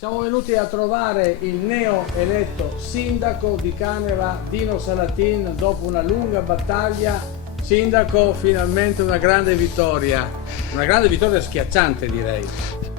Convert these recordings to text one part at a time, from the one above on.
Siamo venuti a trovare il neo eletto sindaco di Caneva, Dino Salatin, dopo una lunga battaglia. Sindaco, finalmente una grande vittoria schiacciante, direi.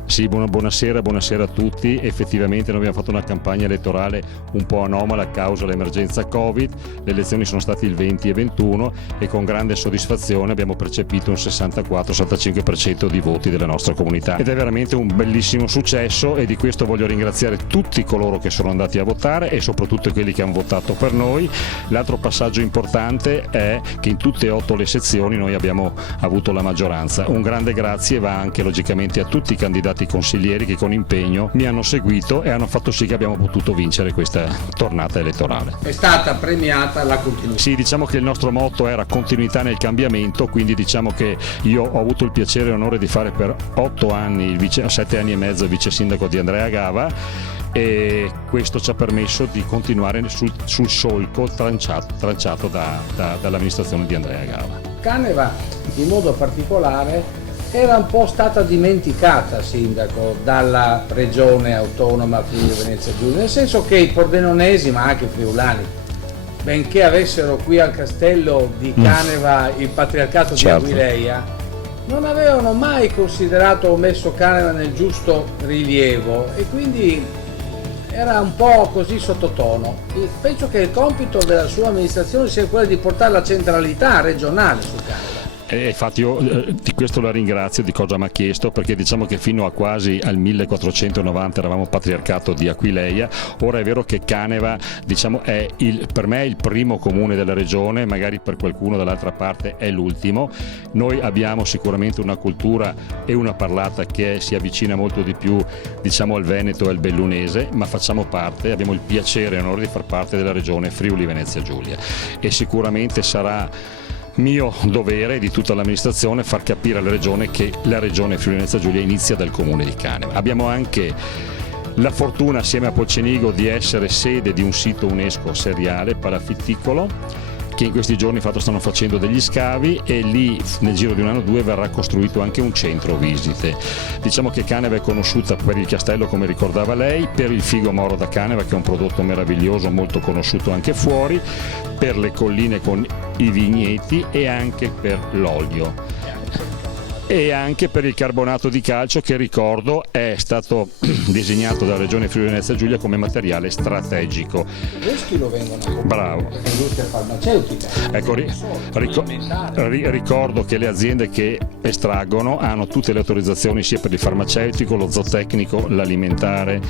Sì, buonasera a tutti. Effettivamente noi abbiamo fatto una campagna elettorale un po' anomala a causa dell'emergenza Covid. Le elezioni sono state il 20 e 21 e con grande soddisfazione abbiamo percepito un 64-65% di voti della nostra comunità. Ed è veramente un bellissimo successo e di questo voglio ringraziare tutti coloro che sono andati a votare e soprattutto quelli che hanno votato per noi. L'altro passaggio importante è che in tutte e 8 le sezioni noi abbiamo avuto la maggioranza. Un grande grazie va anche logicamente a tutti i candidati consiglieri che con impegno mi hanno seguito e hanno fatto sì che abbiamo potuto vincere questa tornata elettorale. È stata premiata la continuità. Sì, diciamo che il nostro motto era continuità nel cambiamento, quindi diciamo che io ho avuto il piacere e l'onore di fare per 8 anni, 7 anni e mezzo il vice sindaco di Andrea Gava, e questo ci ha permesso di continuare sul solco tranciato dall'amministrazione di Andrea Gava. Caneva in modo particolare era un po' stata dimenticata, sindaco, dalla regione autonoma Friuli Venezia Giulia, nel senso che i pordenonesi, ma anche i friulani, benché avessero qui al castello di Caneva il patriarcato di Aquileia, non avevano mai considerato o messo Caneva nel giusto rilievo e quindi era un po' così sottotono. E penso che il compito della sua amministrazione sia quello di portare la centralità regionale su Caneva. Infatti io di questo la ringrazio, di cosa mi ha chiesto, perché diciamo che fino a quasi al 1490 eravamo patriarcato di Aquileia. Ora è vero che Caneva diciamo è per me è il primo comune della regione, magari per qualcuno dall'altra parte è l'ultimo. Noi abbiamo sicuramente una cultura e una parlata che si avvicina molto di più diciamo al Veneto e al Bellunese, ma facciamo parte, abbiamo il piacere e l'onore di far parte della regione Friuli Venezia Giulia e sicuramente sarà mio dovere di tutta l'amministrazione far capire alla regione che la regione Friuli Venezia Giulia inizia dal comune di Caneva. Abbiamo anche la fortuna assieme a Polcenigo di essere sede di un sito UNESCO seriale palafitticolo che in questi giorni infatti stanno facendo degli scavi e lì nel giro di un anno o due verrà costruito anche un centro visite. Diciamo che Caneva è conosciuta per il castello, come ricordava lei, per il figo moro da Caneva che è un prodotto meraviglioso molto conosciuto anche fuori, per le colline con i vigneti e anche per l'olio e anche per il carbonato di calcio che ricordo è stato designato dalla regione Friuli Venezia Giulia come materiale strategico. I tedeschi lo vengono bravo l'industria farmaceutica. Ecco, ricordo che le aziende che estraggono hanno tutte le autorizzazioni sia per il farmaceutico, lo zootecnico, l'alimentare,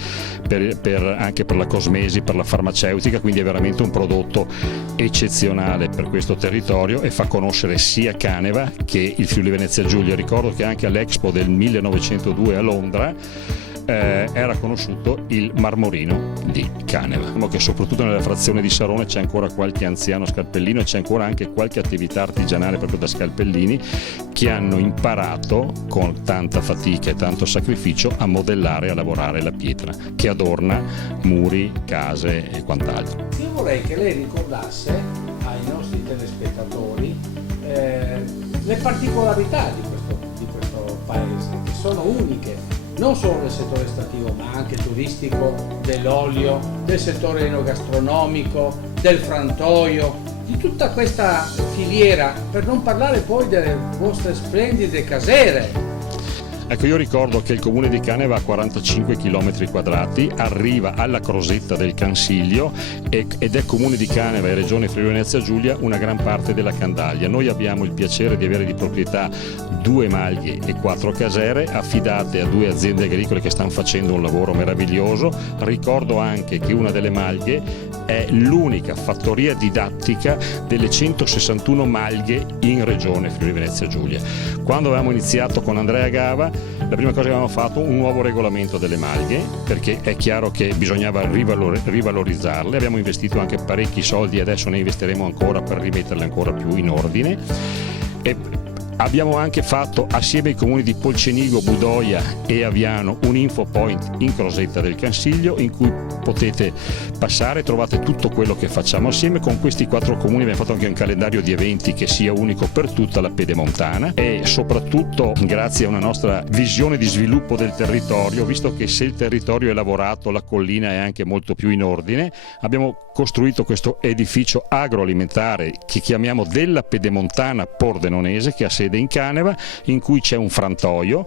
anche per la cosmesi, per la farmaceutica, quindi è veramente un prodotto eccezionale per questo territorio e fa conoscere sia Caneva che il Friuli Venezia Giulia. Ricordo che anche all'Expo del 1902 a Londra era conosciuto il marmorino di Caneva. Diciamo che soprattutto nella frazione di Sarone c'è ancora qualche anziano scalpellino e c'è ancora anche qualche attività artigianale proprio da scalpellini che hanno imparato con tanta fatica e tanto sacrificio a modellare e a lavorare la pietra che adorna muri, case e quant'altro. Io vorrei che lei ricordasse ai nostri telespettatori le particolarità di questo paese, che sono uniche, non solo del settore estrattivo ma anche turistico, dell'olio, del settore enogastronomico, del frantoio, di tutta questa filiera, per non parlare poi delle vostre splendide casere. Ecco, io ricordo che il comune di Caneva ha 45 km², arriva alla Crosetta del Cansiglio ed è comune di Caneva e regione Friuli Venezia Giulia una gran parte della Candaglia. Noi abbiamo il piacere di avere di proprietà 2 malghe e 4 casere affidate a 2 aziende agricole che stanno facendo un lavoro meraviglioso. Ricordo anche che una delle malghe è l'unica fattoria didattica delle 161 malghe in regione Friuli Venezia Giulia. Quando avevamo iniziato con Andrea Gava, la prima cosa che avevamo fatto un nuovo regolamento delle malghe, perché è chiaro che bisognava rivalorizzarle. Abbiamo investito anche parecchi soldi e adesso ne investiremo ancora per rimetterle ancora più in ordine. E Abbiamo anche fatto assieme ai comuni di Polcenigo, Budoia e Aviano un info point in Crosetta del Cansiglio in cui potete passare, trovate tutto quello che facciamo assieme. Con questi 4 comuni abbiamo fatto anche un calendario di eventi che sia unico per tutta la Pedemontana e soprattutto grazie a una nostra visione di sviluppo del territorio, visto che se il territorio è lavorato la collina è anche molto più in ordine, abbiamo costruito questo edificio agroalimentare che chiamiamo della Pedemontana Pordenonese, che ha sede in Caneva, in cui c'è un frantoio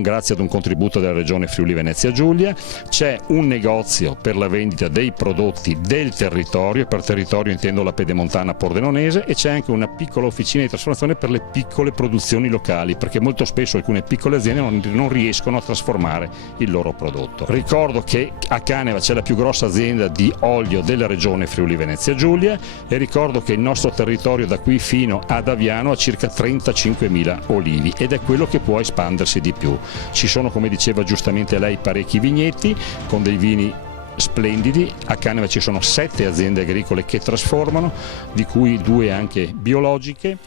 grazie ad un contributo della regione Friuli Venezia Giulia, c'è un negozio per la vendita dei prodotti del territorio, e per territorio intendo la Pedemontana Pordenonese, e c'è anche una piccola officina di trasformazione per le piccole produzioni locali, perché molto spesso alcune piccole aziende non riescono a trasformare il loro prodotto. Ricordo che a Caneva c'è la più grossa azienda di olio della regione Friuli Venezia Giulia e ricordo che il nostro territorio da qui fino ad Aviano ha circa 35.000 olivi ed è quello che può espandersi di più. Ci sono, come diceva giustamente lei, parecchi vigneti con dei vini splendidi. A Caneva ci sono 7 aziende agricole che trasformano, di cui 2 anche biologiche.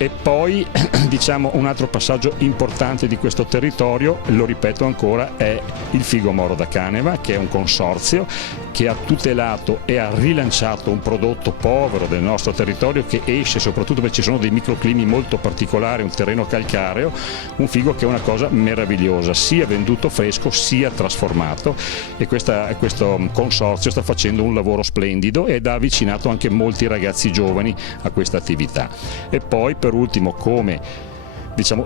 E poi diciamo un altro passaggio importante di questo territorio, lo ripeto ancora, è il Figo Moro da Caneva, che è un consorzio che ha tutelato e ha rilanciato un prodotto povero del nostro territorio che esce soprattutto perché ci sono dei microclimi molto particolari, un terreno calcareo, un figo che è una cosa meravigliosa, sia venduto fresco sia trasformato, e questo consorzio sta facendo un lavoro splendido ed ha avvicinato anche molti ragazzi giovani a questa attività. E poi per ultimo, come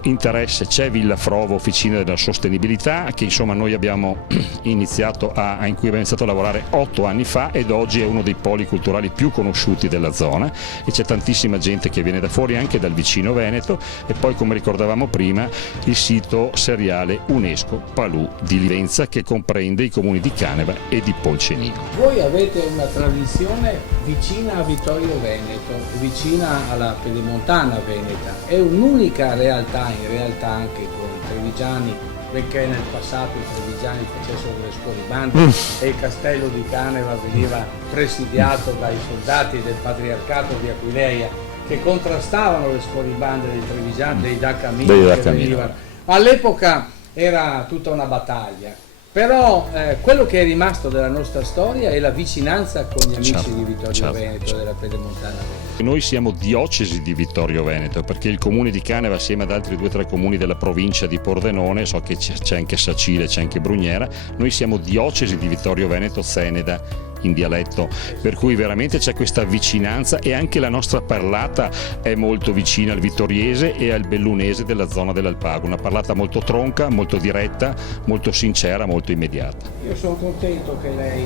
interesse, c'è Villa Frovo, Officina della Sostenibilità, che insomma noi abbiamo iniziato in cui abbiamo iniziato a lavorare 8 anni fa ed oggi è uno dei poli culturali più conosciuti della zona e c'è tantissima gente che viene da fuori, anche dal vicino Veneto. E poi, come ricordavamo prima, il sito seriale UNESCO Palù di Livenza, che comprende i comuni di Caneva e di Polcenigo. Voi avete una tradizione vicina a Vittorio Veneto, vicina alla Pedemontana Veneta, è un'unica realtà, in realtà anche con i trevigiani, benché nel passato i trevigiani facessero delle scorribande e il castello di Caneva veniva presidiato dai soldati del patriarcato di Aquileia che contrastavano le scorribande dei trevigiani, dei Da Camino che venivano. All'epoca era tutta una battaglia. Però quello che è rimasto della nostra storia è la vicinanza con gli amici di Vittorio Veneto, della Pedemontana Veneto. Noi siamo diocesi di Vittorio Veneto perché il comune di Caneva, assieme ad altri 2 o 3 comuni della provincia di Pordenone, so che c'è anche Sacile, c'è anche Brugnera, noi siamo diocesi di Vittorio Veneto Seneda in dialetto, per cui veramente c'è questa vicinanza e anche la nostra parlata è molto vicina al vittoriese e al bellunese della zona dell'Alpago, una parlata molto tronca, molto diretta, molto sincera, molto immediata. Io sono contento che lei,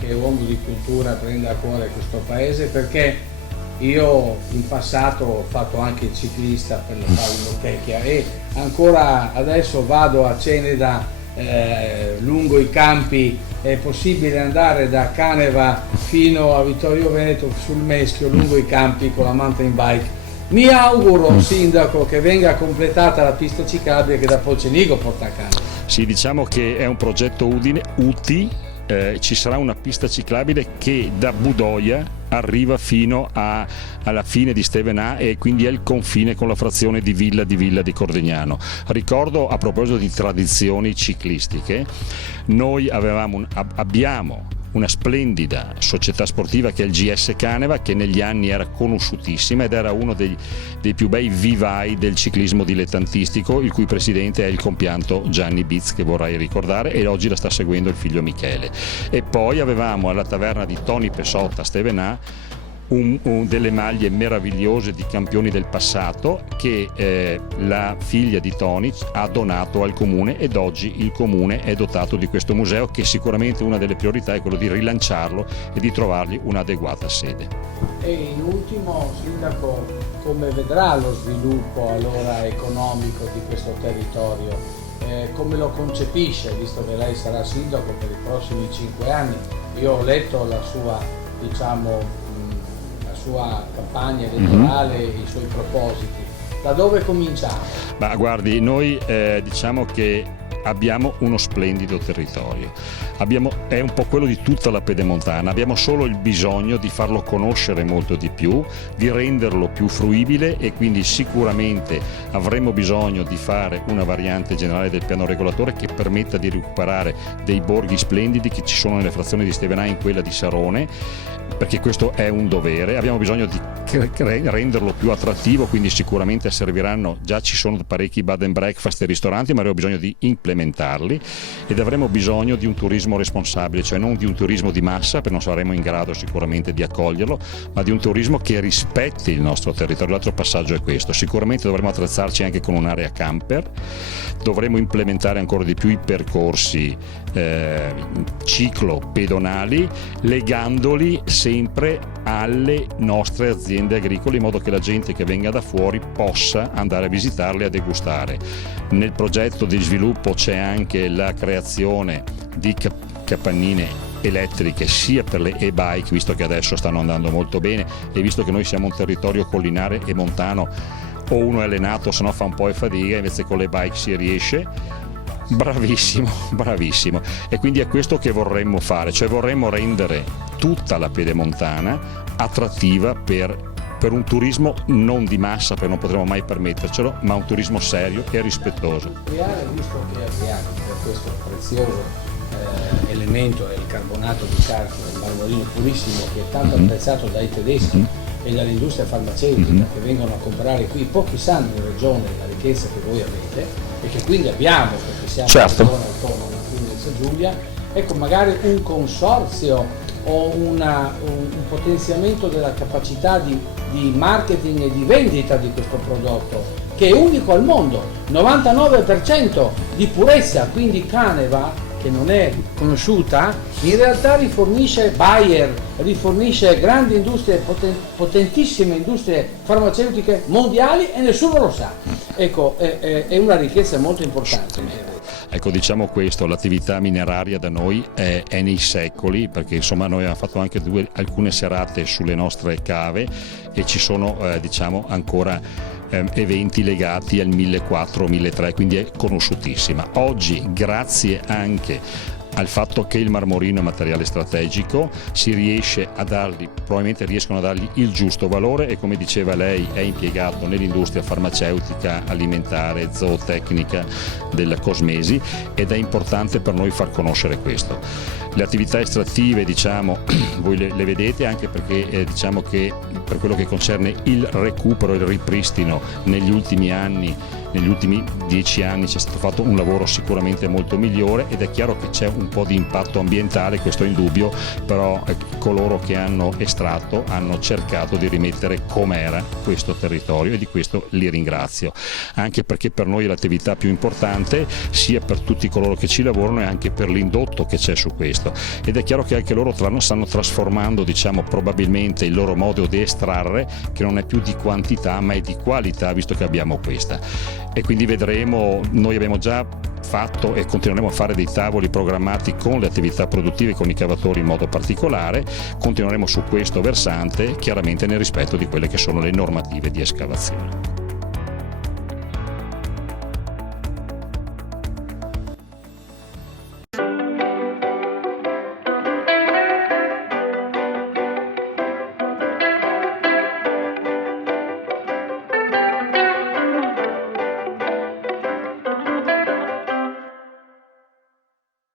che è uomo di cultura, prenda a cuore questo paese, perché io in passato ho fatto anche il ciclista per la Paolo e ancora adesso vado a Ceneda lungo i campi. È possibile andare da Caneva fino a Vittorio Veneto sul Meschio lungo i campi con la mountain bike. Mi auguro, sindaco, che venga completata la pista ciclabile che da Polcenigo porta a Caneva. Sì, diciamo che è un progetto UTI, ci sarà una pista ciclabile che da Budoia arriva fino alla fine di Stevenà e quindi è il confine con la frazione di Villa di Cordegnano. Ricordo, a proposito di tradizioni ciclistiche, noi abbiamo una splendida società sportiva che è il GS Caneva, che negli anni era conosciutissima ed era uno dei più bei vivai del ciclismo dilettantistico, il cui presidente è il compianto Gianni Biz, che vorrei ricordare, e oggi la sta seguendo il figlio Michele. E poi avevamo alla taverna di Toni Pessotta a Stevenà delle maglie meravigliose di campioni del passato che la figlia di Toni ha donato al comune ed oggi il comune è dotato di questo museo, che sicuramente una delle priorità è quello di rilanciarlo e di trovargli un'adeguata sede. E in ultimo, sindaco, come vedrà lo sviluppo allora economico di questo territorio? Come lo concepisce, visto che lei sarà sindaco per i prossimi 5 anni? Io ho letto la sua, sua campagna elettorale e i suoi propositi. Da dove cominciamo? Ma guardi, noi diciamo che abbiamo uno splendido territorio, è un po' quello di tutta la Pedemontana, abbiamo solo il bisogno di farlo conoscere molto di più, di renderlo più fruibile, e quindi sicuramente avremo bisogno di fare una variante generale del piano regolatore che permetta di recuperare dei borghi splendidi che ci sono nelle frazioni di Stevenage, in quella di Sarone, perché questo è un dovere. Abbiamo bisogno di renderlo più attrattivo, quindi sicuramente serviranno, già ci sono parecchi bed and breakfast e ristoranti, ma avremo bisogno di implementarli, ed avremo bisogno di un turismo responsabile, cioè non di un turismo di massa, perché non saremo in grado sicuramente di accoglierlo, ma di un turismo che rispetti il nostro territorio. L'altro passaggio è questo: sicuramente dovremo attrezzarci anche con un'area camper, dovremo implementare ancora di più i percorsi ciclo pedonali, legandoli sempre alle nostre aziende agricole, in modo che la gente che venga da fuori possa andare a visitarle e a degustare. Nel progetto di sviluppo c'è anche la creazione di capannine elettriche sia per le e-bike, visto che adesso stanno andando molto bene, e visto che noi siamo un territorio collinare e montano, o uno è allenato se no fa un po' di fatica, invece con le bike si riesce. Bravissimo, bravissimo. E quindi è questo che vorremmo fare, cioè vorremmo rendere tutta la Pedemontana attrattiva per un turismo non di massa, perché non potremo mai permettercelo, ma un turismo serio e rispettoso. Visto che abbiamo per questo prezioso elemento, è il carbonato di calcio, il marmorino purissimo, che è tanto apprezzato dai tedeschi e dall'industria farmaceutica, che vengono a comprare qui, pochi sanno in regione la ricchezza che voi avete e che quindi abbiamo, perché siamo una zona autonoma, quindi in Giulia. Ecco, magari un consorzio o un potenziamento della capacità di marketing e di vendita di questo prodotto, che è unico al mondo, 99% di purezza, quindi Caneva, che non è conosciuta, in realtà rifornisce Bayer, rifornisce grandi industrie, potentissime industrie farmaceutiche mondiali, e nessuno lo sa. Ecco, è una ricchezza molto importante. Ecco, diciamo questo: l'attività mineraria da noi è nei secoli, perché insomma noi abbiamo fatto anche alcune serate sulle nostre cave, e ci sono diciamo ancora eventi legati al 1400-1300, quindi è conosciutissima. Oggi, grazie anche al fatto che il marmorino è materiale strategico, si riesce a dargli, probabilmente riescono a dargli il giusto valore, e come diceva lei è impiegato nell'industria farmaceutica, alimentare, zootecnica, della cosmesi, ed è importante per noi far conoscere questo. Le attività estrattive, diciamo, voi le vedete, anche perché diciamo che per quello che concerne il recupero e il ripristino negli ultimi anni, negli ultimi 10 anni c'è stato fatto un lavoro sicuramente molto migliore, ed è chiaro che c'è un po' di impatto ambientale, questo è indubbio, però coloro che hanno estratto hanno cercato di rimettere com'era questo territorio, e di questo li ringrazio, anche perché per noi è l'attività più importante, sia per tutti coloro che ci lavorano e anche per l'indotto che c'è su questo, ed è chiaro che anche loro stanno trasformando, diciamo, probabilmente il loro modo di estrarre, che non è più di quantità ma è di qualità, visto che abbiamo questa. E quindi vedremo, noi abbiamo già fatto e continueremo a fare dei tavoli programmati con le attività produttive, con i cavatori in modo particolare, continueremo su questo versante, chiaramente nel rispetto di quelle che sono le normative di escavazione.